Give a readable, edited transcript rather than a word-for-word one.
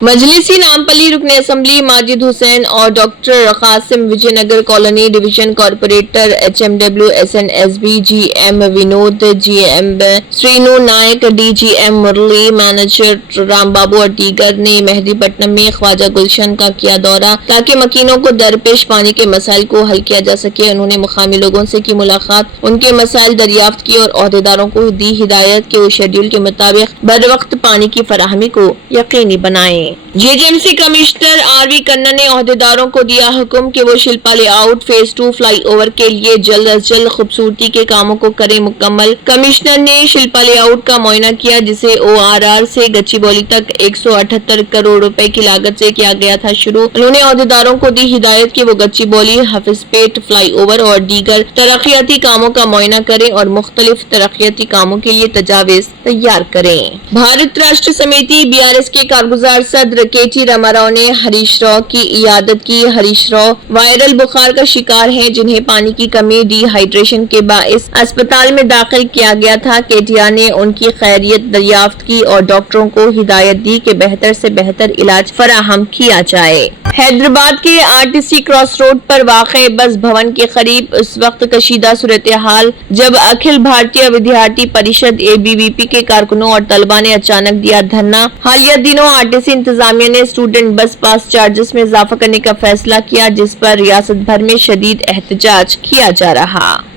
مجلسی نامپلی رکن اسمبلی ماجد حسین اور doctor Qasim Vijay Nagar colony division corporator HMW SNSB GM Vinod GM Srinu Naik DGM Murali manager Ram Babu اور دیگر نے مہدی پٹنم میں خواجہ گلشن کا کیا دورہ تاکہ مکینوں کو درپیش پانی کے مسائل کو حل کیا جا سکے۔ انہوں نے مقامی لوگوں سے کی ملاقات، ان کے مسائل دریافت کی اور عہدیداروں کو دی ہدایت کہ وہ شیڈول کے مطابق بروقت پانی کی فراہمی کو یقینی بنائیں۔ GHMC کمشنر RV کنن نے عہدیداروں کو دیا حکم کہ وہ Shilpa lay out phase 2 fly over کے لیے جلد از جلد خوبصورتی کے کاموں کو کریں مکمل۔ کمشنر نے شلپا لے آؤٹ کا معائنہ کیا جسے ORR سے گچی بولی تک 178 کروڑ روپے کی لاگت سے کیا گیا تھا شروع۔ انہوں نے عہدیداروں کو دی ہدایت کہ وہ گچی بولی، حافظ پیٹ فلائی اوور اور دیگر ترقیاتی کاموں کا معائنہ کریں اور مختلف ترقیاتی کاموں کے لیے تجاویز تیار کریں۔ بھارت راشٹر سمیتی BRS کے کارگزار صدر KT راما راؤ نے ہریش راؤ کی عیادت کی۔ ہریش راؤ وائرل بخار کا شکار ہیں جنہیں پانی کی کمی ڈی ہائیڈریشن کے باعث اسپتال میں داخل کیا گیا تھا۔ KTR نے ان کی خیریت دریافت کی اور ڈاکٹروں کو ہدایت دی کہ بہتر سے بہتر علاج فراہم کیا جائے۔ حیدرآباد کے RTC کراس روڈ پر واقع بس بھون کے قریب اس وقت کشیدہ صورتحال جب اکھل بھارتیہ ودیارتھی پریشد ABVP کے کارکنوں اور طلباء نے اچانک دیا دھرنا۔ حالیہ دنوں RTC انتظامیہ نے اسٹوڈنٹ بس پاس چارجز میں اضافہ کرنے کا فیصلہ کیا جس پر ریاست بھر میں شدید احتجاج کیا جا رہا۔